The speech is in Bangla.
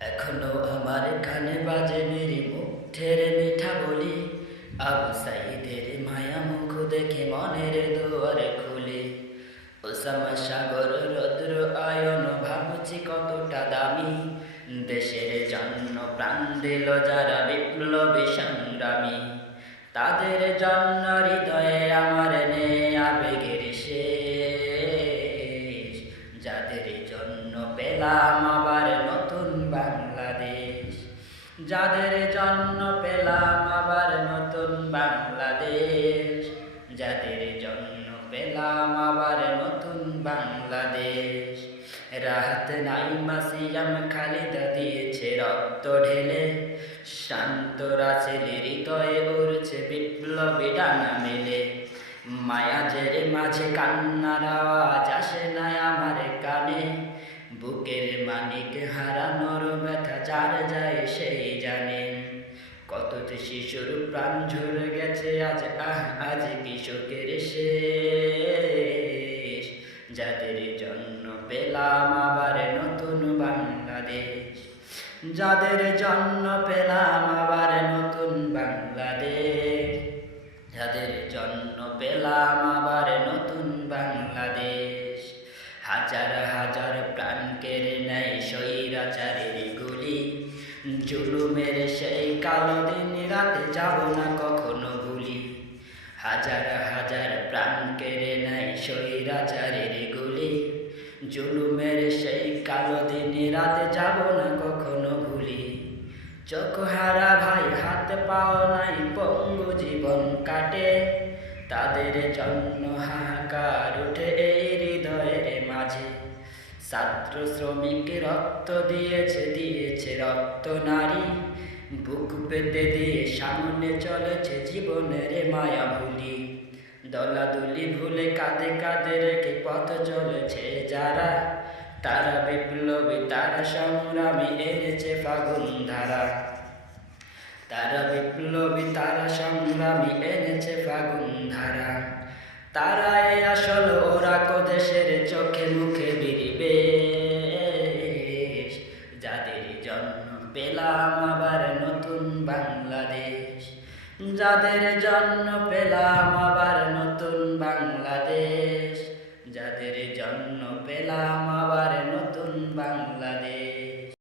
এখনো আমার কানে বাজে মেরি মুখের মিঠা বলি, আবু সাইদের মায়া মুখ দেখে মনের দুয়ার খুলে। ওসামা সাগর রৌদ্র আয়ন ভাবছি কতটা দামি, দেশের জন্য প্রাণ দিল যারা বিপ্লবী সংগ্রামী। তাদের জন্য হৃদয়ে আমার নেই আবেগের শেষ, যাদের জন্য পেলাম আবার নতুন বাংলাদেশ, যাদের জন্য পেলাম আবার নতুন বাংলাদেশ, যাদের জন্য পেলাম আবার নতুন বাংলাদেশ। রাহাত নাইমা সিয়াম খালিদা দিয়েছে রক্ত ঢেলে, শান্ত রাসেল হৃদয়ে উড়ছে বিপ্লবী ডানা মেলে। মায়াজের মাঝে কান্নার আওয়াজ আসে না আমার কানে, বুকের মানিক হারানোর ব্যথা যার যায় সেই জানে। কত যে শিশুর প্রাণ ঝরে গেছে আজ আজ কৃষকের শেষ, যাদের জন্য পেলাম আবার নতুন বাংলাদেশ, যাদের জন্য পেলাম আবার নতুন বাংলাদেশ, যাদের জন্য পেলাম আবার নতুন বাংলাদেশ। হাজার হাজার প্রাণ কেড়ে নেয় স্বৈরাচারের গুলি, জুলুমের সেই কালো দিন রাতে যাব না কখনো ভুলি। হাজার হাজার প্রাণ কেড়ে নেয় স্বৈরাচারের গুলি, জুলুমের সেই কালো দিন রাতে যাব না কখনো ভুলি। চোখহারা ভাই হাত পাও নাই পঙ্গু জীবন কাটে, তাদের জন্য হাহাকার উঠে এই হৃদয়ের মাঝে। ছাত্র শ্রমিক রক্ত দিয়েছে রক্ত নারী, বুক পেতে দিয়ে সামনে চলেছে জীবনের মায়া ভুলি। দলাদলি ভুলে কাঁধে কাঁধে রেখে পথ চলেছে যারা, তারা বিপ্লবী তারা সংগ্রামী এনেছে ফাগুন ধারা, তারা বিপ্লবী তারা সংগ্রামী এনেছে ফাগুন ধারা। তারাই আসল ওরা দেশের চোখে মুখে বিরিবেশ, যাদের জন্য পেলাম আবার নতুন বাংলাদেশ, যাদের জন্য পেলাম আবার নতুন বাংলাদেশ, যাদের জন্য পেলাম